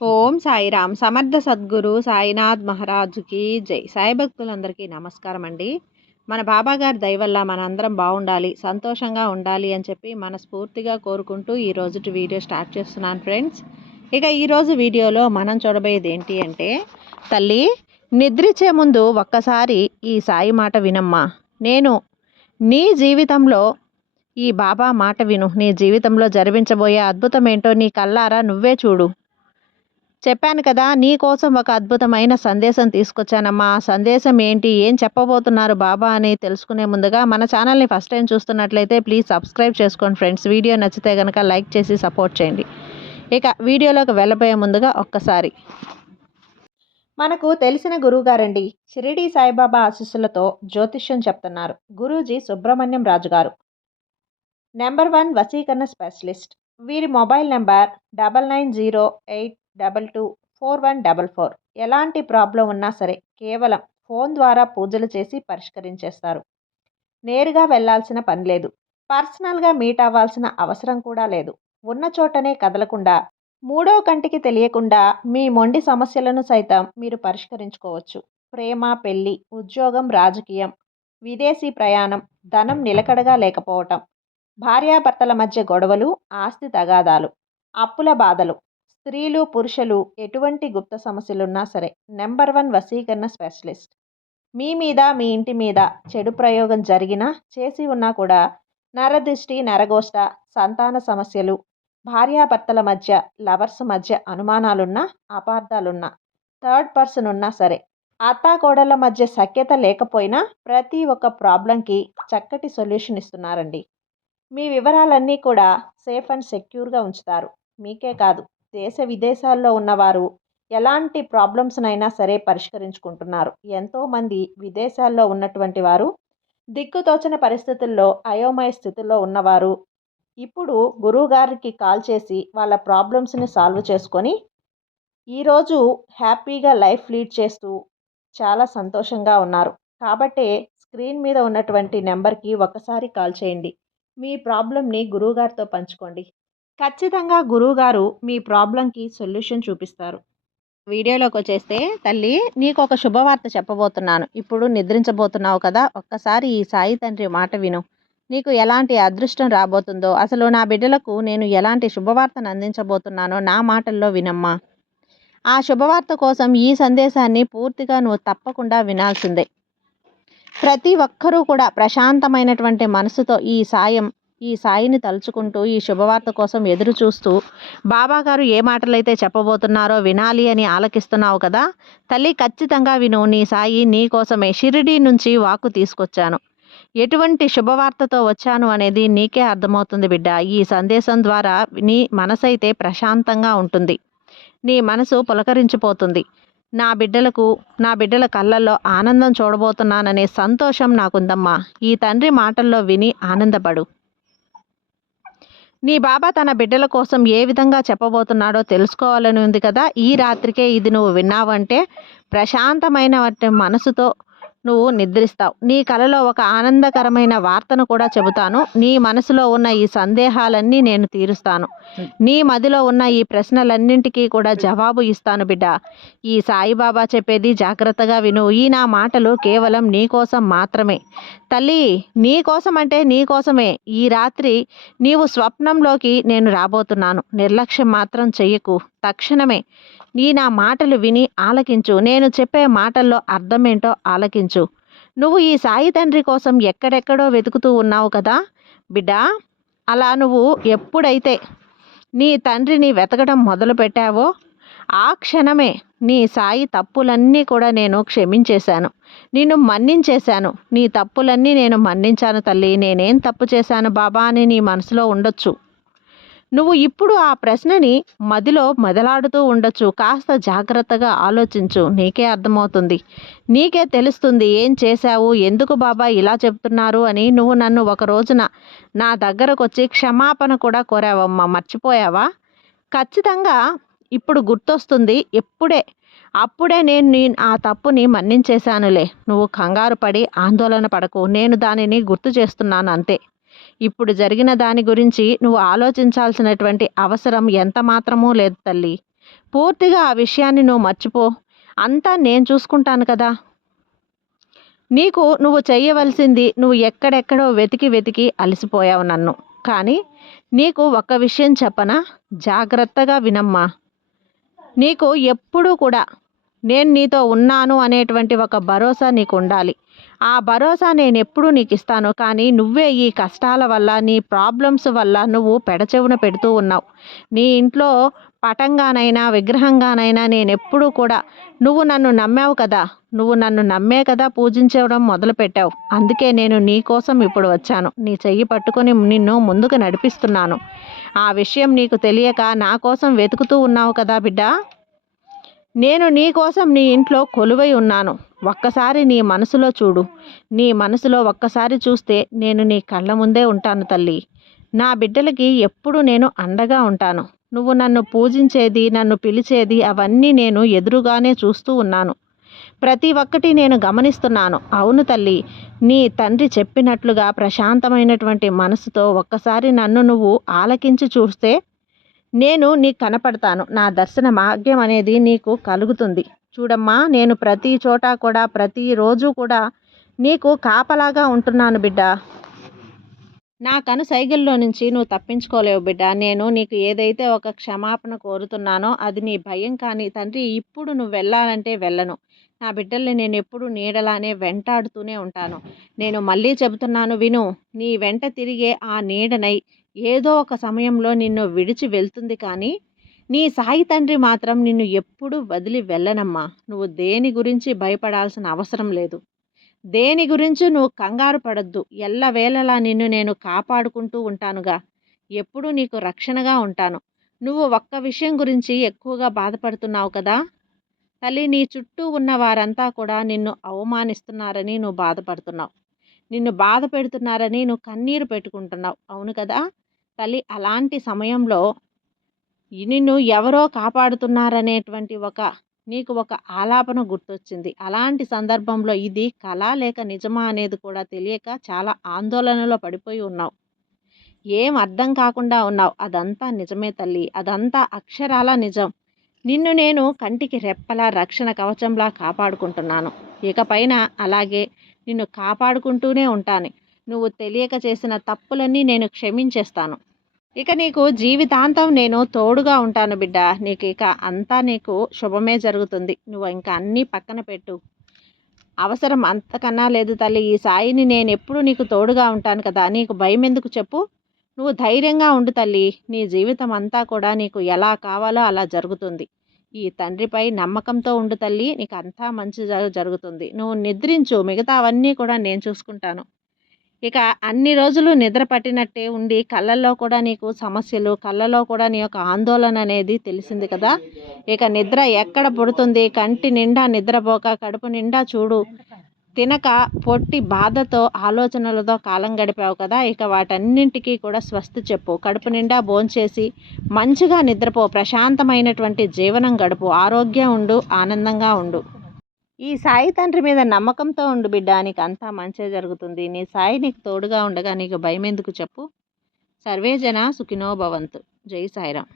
ఓం సాయిరామ్. సమర్థ సద్గురు సాయినాథ్ మహారాజుకి జై. సాయి భక్తులందరికీ నమస్కారం అండి. మన బాబాగారి దయ వల్ల మనందరం బాగుండాలి, సంతోషంగా ఉండాలి అని చెప్పి మనస్ఫూర్తిగా కోరుకుంటూ ఈ రోజుటి వీడియో స్టార్ట్ చేస్తున్నాను ఫ్రెండ్స్. ఇక ఈరోజు వీడియోలో మనం చూడబోయేది ఏంటి అంటే, తల్లి నిద్రించే ముందు ఒక్కసారి ఈ సాయి మాట వినమ్మా. నేను నీ జీవితంలో ఈ బాబా మాట విను. నీ జీవితంలో జరిపించబోయే అద్భుతం ఏంటో నీ కళ్ళారా నువ్వే చూడు. చెప్పాను కదా, నీ కోసం ఒక అద్భుతమైన సందేశం తీసుకొచ్చానమ్మా. ఆ సందేశం ఏంటి, ఏం చెప్పబోతున్నారు బాబా అని తెలుసుకునే ముందుగా మన ఛానల్ని ఫస్ట్ టైం చూస్తున్నట్లయితే ప్లీజ్ సబ్స్క్రైబ్ చేసుకోండి ఫ్రెండ్స్. వీడియో నచ్చితే కనుక లైక్ చేసి సపోర్ట్ చేయండి. ఇక వీడియోలోకి వెళ్ళబోయే ముందుగా ఒక్కసారి మనకు తెలిసిన గురువుగారండి, షిరిడి సాయిబాబా ఆశీస్సులతో జ్యోతిష్యం చెప్తున్నారు గురూజీ సుబ్రహ్మణ్యం రాజు గారు. నెంబర్ 1 వశీకరణ స్పెషలిస్ట్. వీరి మొబైల్ నెంబర్ 9908224144. ఎలాంటి ప్రాబ్లం ఉన్నా సరే కేవలం ఫోన్ ద్వారా పూజలు చేసి పరిష్కరించేస్తారు. నేరుగా వెళ్లాల్సిన పని లేదు. పర్సనల్గా మీట్ అవ్వాల్సిన అవసరం కూడా లేదు. ఉన్న చోటనే కదలకుండా, మూడో కంటికి తెలియకుండా మీ మొండి సమస్యలను సైతం మీరు పరిష్కరించుకోవచ్చు. ప్రేమ, పెళ్లి, ఉద్యోగం, రాజకీయం, విదేశీ ప్రయాణం, ధనం నిలకడగా లేకపోవటం, భార్యాభర్తల మధ్య గొడవలు, ఆస్తి తగాదాలు, అప్పుల బాధలు, స్త్రీలు పురుషులు ఎటువంటి గుప్త సమస్యలున్నా సరే నెంబర్ 1 వశీకరణ స్పెషలిస్ట్. మీ మీద, మీ ఇంటి మీద చెడు ప్రయోగం జరిగినా, చేసి ఉన్నా కూడా నరదృష్టి, నరగోష్ట, సంతాన సమస్యలు, భార్యాభర్తల మధ్య, లవర్స్ మధ్య అనుమానాలున్నా, అపార్థాలున్నా, థర్డ్ పర్సన్ ఉన్నా సరే, అత్తాకోడళ్ళ మధ్య సఖ్యత లేకపోయినా ప్రతి ఒక్క ప్రాబ్లంకి చక్కటి సొల్యూషన్ ఇస్తున్నారండి. మీ వివరాలన్నీ కూడా సేఫ్ అండ్ సెక్యూర్గా ఉంచుతారు. మీకే కాదు, దేశ విదేశాల్లో ఉన్నవారు ఎలాంటి ప్రాబ్లమ్స్నైనా సరే పరిష్కరించుకుంటున్నారు. ఎంతోమంది విదేశాల్లో ఉన్నటువంటి వారు, దిక్కుతోచని పరిస్థితుల్లో అయోమయ స్థితిలో ఉన్నవారు ఇప్పుడు గురువుగారికి కాల్ చేసి వాళ్ళ ప్రాబ్లమ్స్ని సాల్వ్ చేసుకొని ఈరోజు హ్యాపీగా లైఫ్ లీడ్ చేస్తూ చాలా సంతోషంగా ఉన్నారు. కాబట్టే స్క్రీన్ మీద ఉన్నటువంటి నెంబర్కి ఒకసారి కాల్ చేయండి. మీ ప్రాబ్లంని గురువుగారితో పంచుకోండి. ఖచ్చితంగా గురువుగారు మీ ప్రాబ్లంకి సొల్యూషన్ చూపిస్తారు. వీడియోలోకి వచ్చేస్తే, తల్లి నీకు ఒక శుభవార్త చెప్పబోతున్నాను. ఇప్పుడు నిద్రించబోతున్నావు కదా, ఒక్కసారి ఈ సాయి తండ్రి మాట విను. నీకు ఎలాంటి అదృష్టం రాబోతుందో, అసలు నా బిడ్డలకు నేను ఎలాంటి శుభవార్తను అందించబోతున్నానో నా మాటల్లో వినమ్మా. ఆ శుభవార్త కోసం ఈ సందేశాన్ని పూర్తిగా నువ్వు తప్పకుండా వినాల్సిందే. ప్రతి ఒక్కరూ కూడా ప్రశాంతమైనటువంటి మనసుతో ఈ సాయిని తలుచుకుంటూ ఈ శుభవార్త కోసం ఎదురు చూస్తూ బాబాగారు ఏ మాటలైతే చెప్పబోతున్నారో వినాలి అని ఆలకిస్తున్నావు కదా తల్లి, ఖచ్చితంగా విను. నీ సాయి నీ కోసమే షిరిడి నుంచి వాక్కు తీసుకొచ్చాను. ఎటువంటి శుభవార్తతో వచ్చాను అనేది నీకే అర్థమవుతుంది బిడ్డ. ఈ సందేశం ద్వారా నీ మనసైతే ప్రశాంతంగా ఉంటుంది. నీ మనసు పులకరించిపోతుంది. నా బిడ్డల కళ్ళల్లో ఆనందం చూడబోతున్నాననే సంతోషం నాకుందమ్మా. ఈ తండ్రి మాటల్లో విని ఆనందపడు. నీ బాబా తన బిడ్డల కోసం ఏ విధంగా చెప్పబోతున్నాడో తెలుసుకోవాలని ఉంది కదా. ఈ రాత్రికే ఇది నువ్వు విన్నావంటే ప్రశాంతమైన మనసుతో నువ్వు నిద్రిస్తావు. నీ కలలో ఒక ఆనందకరమైన వార్తను కూడా చెబుతాను. నీ మనసులో ఉన్న ఈ సందేహాలన్నీ నేను తీరుస్తాను. నీ మదిలో ఉన్న ఈ ప్రశ్నలన్నింటికీ కూడా జవాబు ఇస్తాను బిడ్డ. ఈ సాయిబాబా చెప్పేది జాగ్రత్తగా విను. ఈ నా మాటలు కేవలం నీ కోసం మాత్రమే తల్లి. నీ కోసం అంటే నీ కోసమే. ఈ రాత్రి నీవు స్వప్నంలోకి నేను రాబోతున్నాను. నిర్లక్ష్యం మాత్రం చెయ్యకు. తక్షణమే నా మాటలు విని ఆలకించు. నేను చెప్పే మాటల్లో అర్థమేంటో ఆలకించు. నువ్వు ఈ సాయి తండ్రి కోసం ఎక్కడెక్కడో వెతుకుతూ ఉన్నావు కదా బిడ్డ. అలా నువ్వు ఎప్పుడైతే నీ తండ్రిని వెతకడం మొదలు పెట్టావో ఆ క్షణమే నీ సాయి తప్పులన్నీ కూడా నేను క్షమించేశాను, నిన్ను మన్నించేశాను. నీ తప్పులన్నీ నేను మన్నించాను తల్లి. నేనేం తప్పు చేశాను బాబా అని నీ మనసులో ఉండొచ్చు. నువ్వు ఇప్పుడు ఆ ప్రశ్నని మదిలో మొదలాడుతూ ఉండొచ్చు. కాస్త జాగ్రత్తగా ఆలోచించు. నీకే అర్థమవుతుంది, నీకే తెలుస్తుంది ఏం చేశావు, ఎందుకు బాబా ఇలా చెప్తున్నారు అని. నువ్వు నన్ను ఒక రోజున నా దగ్గరకు వచ్చి క్షమాపణ కూడా కోరావమ్మా, మర్చిపోయావా? ఖచ్చితంగా ఇప్పుడు గుర్తొస్తుంది. అప్పుడే నేను ఆ తప్పుని మన్నించేశానులే. నువ్వు కంగారు పడి ఆందోళన పడకు. నేను దానిని గుర్తు చేస్తున్నాను అంతే. ఇప్పుడు జరిగిన దాని గురించి నువ్వు ఆలోచించాల్సినటువంటి అవసరం ఎంత మాత్రమూ లేదు తల్లి. పూర్తిగా ఆ విషయాన్ని నువ్వు మర్చిపో. అంతా నేను చూసుకుంటాను కదా. నువ్వు చెయ్యవలసింది, నువ్వు ఎక్కడెక్కడో వెతికి వెతికి అలసిపోయావు నన్ను. కానీ నీకు ఒక్క విషయం చెప్పనా? జాగ్రత్తగా వినమ్మా. నీకు ఎప్పుడూ కూడా నేను నీతో ఉన్నాను అనేటువంటి ఒక భరోసా నీకు ఉండాలి. ఆ భరోసా నేనెప్పుడూ నీకు ఇస్తాను. కానీ నువ్వే ఈ కష్టాల వల్ల, నీ ప్రాబ్లమ్స్ వల్ల నువ్వు పెడచెవున పెడుతూ ఉన్నావు. నీ ఇంట్లో పటంగానైనా విగ్రహంగానైనా నేనెప్పుడూ కూడా నువ్వు నన్ను నమ్మావు కదా. నువ్వు నన్ను నమ్మే కదా పూజించడం మొదలుపెట్టావు. అందుకే నేను నీ కోసం ఇప్పుడు వచ్చాను. నీ చెయ్యి పట్టుకొని నిన్ను ముందుకు నడిపిస్తున్నాను. ఆ విషయం నీకు తెలియక నా కోసం వెతుకుతూ ఉన్నావు కదా బిడ్డ. నేను నీ కోసం నీ ఇంట్లో కొలువై ఉన్నాను. ఒక్కసారి నీ మనసులో చూడు. నీ మనసులో ఒక్కసారి చూస్తే నేను నీ కళ్ళ ముందే ఉంటాను తల్లి. నా బిడ్డలకి ఎప్పుడు నేను అండగా ఉంటాను. నువ్వు నన్ను పూజించేది, నన్ను పిలిచేది అవన్నీ నేను ఎదురుగానే చూస్తూ ఉన్నాను. ప్రతి ఒక్కటి నేను గమనిస్తున్నాను. అవును తల్లి, నీ తండ్రి చెప్పినట్లుగా ప్రశాంతమైనటువంటి మనసుతో ఒక్కసారి నన్ను నువ్వు ఆలకించి చూస్తే నేను నీకు కనపడతాను. నా దర్శన భాగ్యం అనేది నీకు కలుగుతుంది. చూడమ్మా, నేను ప్రతి చోట కూడా ప్రతిరోజు కూడా నీకు కాపలాగా ఉంటున్నాను బిడ్డ. నా కను సైగల్లో నుంచి నువ్వు తప్పించుకోలేవు బిడ్డ. నేను నీకు ఏదైతే ఒక క్షమాపణ కోరుతున్నానో అది నీ భయం. కానీ తండ్రి, ఇప్పుడు నువ్వు వెళ్ళాలంటే వెళ్ళను. నా బిడ్డల్ని నేను ఎప్పుడు నీడలానే వెంటాడుతూనే ఉంటాను. నేను మళ్ళీ చెబుతున్నాను విను. నీ వెంట తిరిగే ఆ నీడనై ఏదో ఒక సమయంలో నిన్ను విడిచి వెళ్తుంది. కానీ నీ సాయి తండ్రి మాత్రం నిన్ను ఎప్పుడూ వదిలి వెళ్ళనమ్మా. నువ్వు దేని గురించి భయపడాల్సిన అవసరం లేదు. దేని గురించి నువ్వు కంగారు పడద్దు. ఎల్లవేళలా నిన్ను నేను కాపాడుకుంటూ ఉంటానుగా. ఎప్పుడూ నీకు రక్షణగా ఉంటాను. నువ్వు ఒక్క విషయం గురించి ఎక్కువగా బాధపడుతున్నావు కదా తల్లి. నీ చుట్టూ ఉన్న వారంతా కూడా నిన్ను అవమానిస్తున్నారని నువ్వు బాధపడుతున్నావు. నిన్ను బాధ పెడుతున్నారని నువ్వు కన్నీరు పెట్టుకుంటున్నావు. అవును కదా తల్లి. అలాంటి సమయంలో నిన్ను ఎవరో కాపాడుతున్నారనేటువంటి నీకు ఒక ఆలాపన గుర్తొచ్చింది. అలాంటి సందర్భంలో ఇది కళ లేక నిజమా అనేది కూడా తెలియక చాలా ఆందోళనలో పడిపోయి ఉన్నావు. ఏం అర్థం కాకుండా ఉన్నావు. అదంతా నిజమే తల్లి. అదంతా అక్షరాల నిజం. నిన్ను నేను కంటికి రెప్పలా రక్షణ కవచంలా కాపాడుకుంటున్నాను. ఇకపైన అలాగే నిన్ను కాపాడుకుంటూనే ఉంటాను. నువ్వు తెలియక చేసిన తప్పులన్నీ నేను క్షమించేస్తాను. ఇక నీకు జీవితాంతం నేను తోడుగా ఉంటాను బిడ్డ. నీకు ఇక అంతా నీకు శుభమే జరుగుతుంది. నువ్వు ఇంకా అన్నీ పక్కన పెట్టు. అవసరం అంతకన్నా లేదు తల్లి. ఈ సాయిని నేను ఎప్పుడు నీకు తోడుగా ఉంటాను కదా. నీకు భయం ఎందుకు చెప్పు. నువ్వు ధైర్యంగా ఉండు తల్లి. నీ జీవితం అంతా కూడా నీకు ఎలా కావాలో అలా జరుగుతుంది. ఈ తండ్రిపై నమ్మకంతో ఉండు తల్లి. నీకు అంతా మంచి జరుగుతుంది. నువ్వు నిద్రించు. మిగతావన్నీ కూడా నేను చూసుకుంటాను. ఇక అన్ని రోజులు నిద్ర పట్టినట్టే ఉండి కళ్ళల్లో కూడా నీకు సమస్యలు, కళ్ళలో కూడా నీ యొక్క ఆందోళన అనేది తెలిసింది కదా. ఇక నిద్ర ఎక్కడ పుడుతుంది. కంటి నిండా నిద్రపోక, కడుపు నిండా చూడు తినక, పొట్టి బాధతో ఆలోచనలతో కాలం గడిపావు కదా. ఇక వాటన్నింటికీ కూడా స్వస్తి చెప్పు. కడుపు నిండా భోంచేసి మంచిగా నిద్రపో. ప్రశాంతమైనటువంటి జీవనం గడుపు. ఆరోగ్యం ఉండు, ఆనందంగా ఉండు. ఈ సాయి తండ్రి మీద నమ్మకంతో ఉండు బిడ్డ. నీకు అంతా మంచే జరుగుతుంది. నీ సాయి నీకు తోడుగా ఉండగా నీకు భయం ఎందుకు చెప్పు. సర్వే జన సుఖినో భవంతు. జై సాయిరాం.